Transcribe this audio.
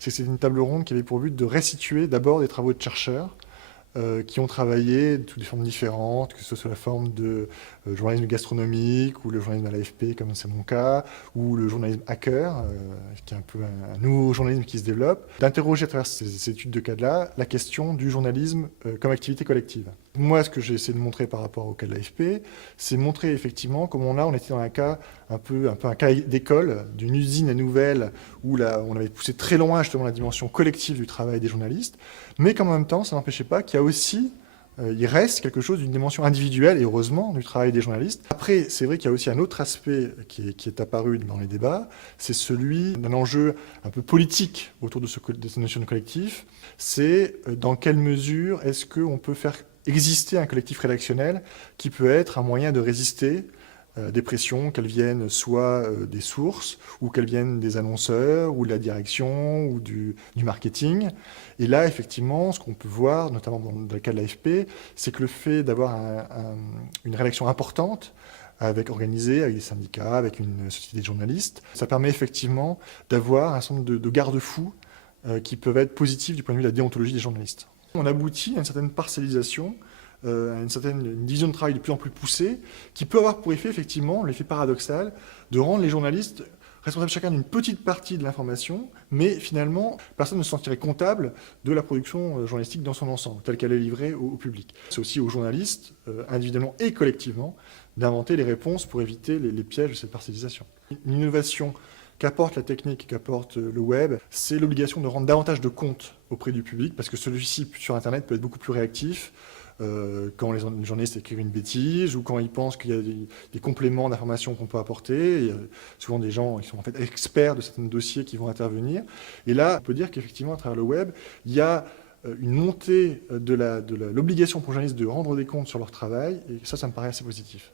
c'est que c'est une table ronde qui avait pour but de restituer d'abord des travaux de chercheurs qui ont travaillé sous des formes différentes, que ce soit la forme de journalisme gastronomique ou le journalisme à l'AFP, comme c'est mon cas, ou le journalisme hacker, qui est un peu un nouveau journalisme qui se développe, d'interroger à travers ces études de cas-là la question du journalisme comme activité collective. Moi, ce que j'ai essayé de montrer par rapport au cas de l'AFP, c'est montrer effectivement comment là, on était dans un cas un peu un cas d'école, d'une usine à nouvelles, où là, on avait poussé très loin justement la dimension collective du travail des journalistes, mais qu'en même temps, ça n'empêchait pas qu'il y a aussi, il reste quelque chose d'une dimension individuelle, et heureusement, du travail des journalistes. Après, c'est vrai qu'il y a aussi un autre aspect qui est apparu dans les débats, c'est celui d'un enjeu un peu politique autour de cette notion de collectif. C'est dans quelle mesure est-ce qu'on peut faire exister un collectif rédactionnel qui peut être un moyen de résister des pressions, qu'elles viennent soit des sources, ou qu'elles viennent des annonceurs, ou de la direction, ou du marketing. Et là, effectivement, ce qu'on peut voir, notamment dans le cas de l'AFP, c'est que le fait d'avoir une rédaction importante, organisée, avec des syndicats, avec une société de journalistes, ça permet effectivement d'avoir un certain nombre de garde-fous qui peuvent être positifs du point de vue de la déontologie des journalistes. On aboutit à une certaine parcellisation, une division de travail de plus en plus poussée, qui peut avoir pour effet, effectivement, l'effet paradoxal, de rendre les journalistes responsables chacun d'une petite partie de l'information, mais finalement, personne ne se sentirait comptable de la production journalistique dans son ensemble, telle qu'elle est livrée au public. C'est aussi aux journalistes, individuellement et collectivement, d'inventer les réponses pour éviter les pièges de cette parcellisation. Une innovation qu'apporte la technique, qu'apporte le web, c'est l'obligation de rendre davantage de comptes auprès du public, parce que celui-ci, sur Internet, peut être beaucoup plus réactif, quand les journalistes écrivent une bêtise ou quand ils pensent qu'il y a des compléments d'informations qu'on peut apporter. Il y a souvent des gens qui sont en fait experts de certains dossiers qui vont intervenir. Et là, on peut dire qu'effectivement, à travers le web, il y a une montée de l'obligation pour les journalistes de rendre des comptes sur leur travail. Et ça me paraît assez positif.